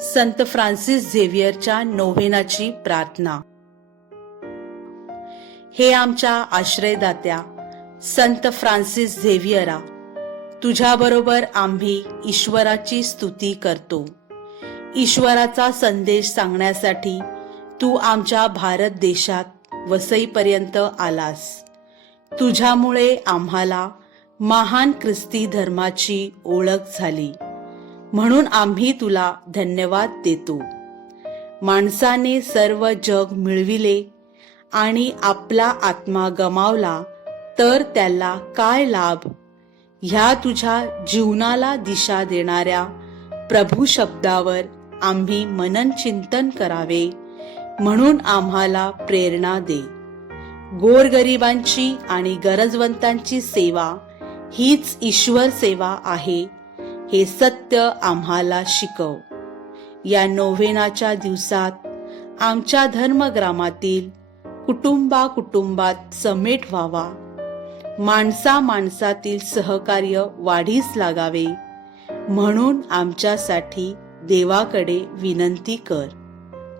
संत Francis झेवियरच्या नोव्हेनाची प्रार्थना. हे आमच्या आश्रयदात्या संत फ्रान्सिस झेवियरा, तुझ्याबरोबर आम्ही ईश्वराची स्तुती करतो. ईश्वराचा संदेश सांगण्यासाठी तू आमच्या भारत देशात वसईपर्यंत आलास. तुझ्यामुळे आम्हाला महान ख्रिस्ती धर्माची ओळख झाली, म्हणून आम्ही तुला धन्यवाद देतो. माणसाने सर्व जग मिळविले आणि आपला आत्मा गमावला तर त्याला काय लाभ? ह्या तुझ्या जीवनाला दिशा देणाऱ्या प्रभू शब्दावर आम्ही मनन चिंतन करावे, म्हणून आम्हाला प्रेरणा दे. गोरगरिबांची आणि गरजवंतांची सेवा हीच ईश्वर सेवा आहे, हे सत्य आम्हाला शिकव. या नोव्हेनाच्या दिवसात आमच्या धर्मग्रामातील कुटुंबात समेट व्हावा. माणसातील सहकार्य वाढीस लागावे, म्हणून आमच्यासाठी देवाकडे विनंती कर.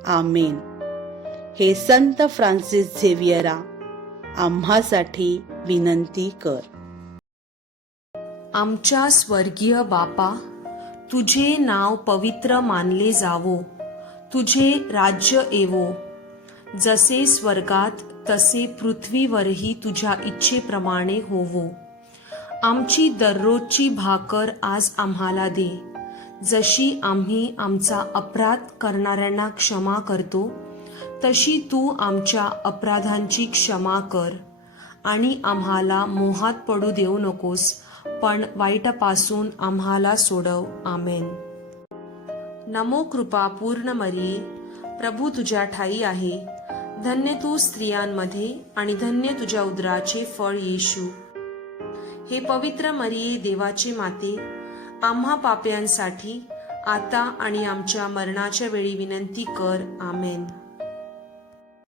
आमेन. हे संत फ्रान्सिस झेवियरा, आम्हासाठी विनंती कर. आमच्या स्वर्गीय बापा, तुझे नाव पवित्र मानले जावो, तुझे राज्य येवो. जसे स्वर्गात तसे पृथ्वीवरही तुझ्या इच्छेप्रमाणे होवो. आमची दररोजची भाकर आज आम्हाला दे, जशी आम्ही आमचा अपराध करणाऱ्यांना क्षमा करतो, तशी तू आमच्या अपराधांची क्षमा कर. आणि आम्हाला मोहात पडू देऊ नकोस, पण वाईटापासून आम्हाला सोडव. आमेन. नमो कृपा पूर्ण मरिये, प्रभू तुझ्या ठाई आहे. धन्य तू स्त्रियांमध्ये आणि धन्य तुझ्या उदराचे फळ येशू. हे पवित्र मरिये, देवाची माते, आम्हा पाप्यांसाठी आता आणि आमच्या मरणाच्या वेळी विनंती कर. आमेन.